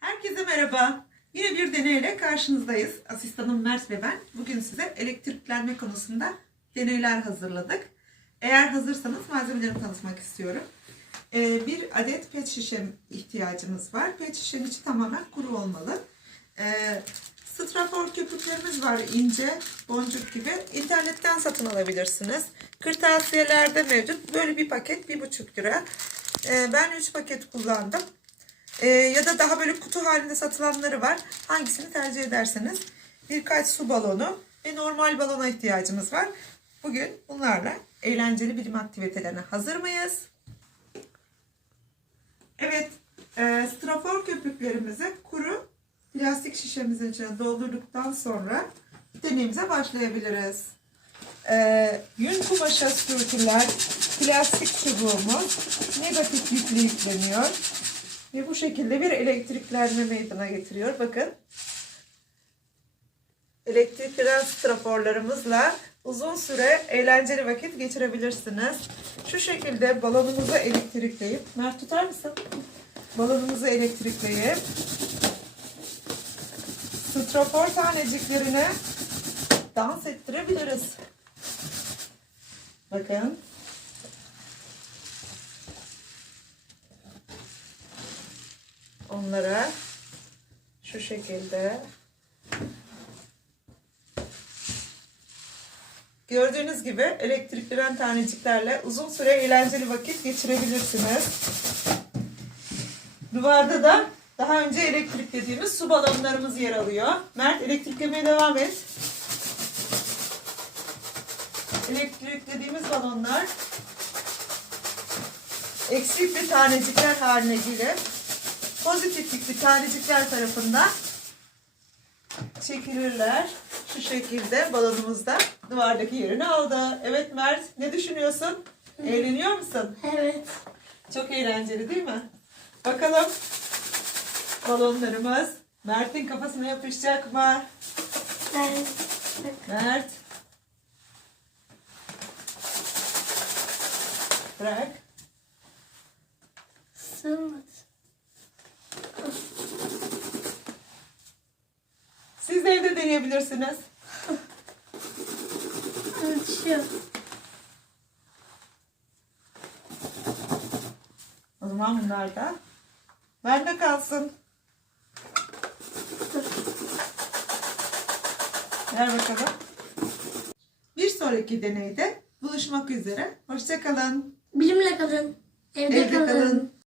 Herkese merhaba. Yine bir deneyle karşınızdayız. Asistanım Mert ve ben. Bugün size elektriklenme konusunda deneyler hazırladık. Eğer hazırsanız malzemelerimi tanıtmak istiyorum. Ee, bir adet pet şişem ihtiyacımız var. Pet şişem içi tamamen kuru olmalı. Ee, strafor köpüklerimiz var ince boncuk gibi. İnternetten satın alabilirsiniz. Kırtasiyelerde mevcut. Böyle bir paket 1,5 lira. Ee, ben 3 paket kullandım. Ee, ya da daha böyle kutu halinde satılanları var. Hangisini tercih ederseniz. Birkaç su balonu ve normal balona ihtiyacımız var. Bugün bunlarla eğlenceli bilim aktivitelerine hazır mıyız? Evet, e, strafor köpüklerimizi kuru plastik şişemizin içine doldurduktan sonra deneyimize başlayabiliriz. E, yün kumaşa sürtülen plastik çubuğumuz negatif yüklü yükleniyor. Ve bu şekilde bir elektriklenme meydana getiriyor. Bakın. Elektriklen straforlarımızla uzun süre eğlenceli vakit geçirebilirsiniz. Şu şekilde balonumuzu elektrikleyip, Mert tutar mısın? Balonumuzu elektrikleyip strafor taneciklerine dans ettirebiliriz. Bakın. Onlara şu şekilde gördüğünüz gibi elektriklenen taneciklerle uzun süre eğlenceli vakit geçirebilirsiniz. Duvarda da daha önce elektriklediğimiz su balonlarımız yer alıyor. Mert elektriklemeye devam et. Elektriklediğimiz balonlar eksi yüklü tanecikler haline gelip pozitif yüklü tanecikler tarafından çekilirler. Şu şekilde balonumuz da duvardaki yerini aldı. Evet Mert ne düşünüyorsun? Eğleniyor musun? Evet. Çok eğlenceli değil mi? Bakalım balonlarımız Mert'in kafasına yapışacak mı? Evet. Mert. Bırak. Sığmadı. Evde deneyebilirsiniz. Ölçüyor. O zaman bunlar da bende kalsın. Ver bakalım. Bir sonraki deneyde buluşmak üzere. Hoşçakalın. Bilimle kalın. Evde, Evde kalın. kalın.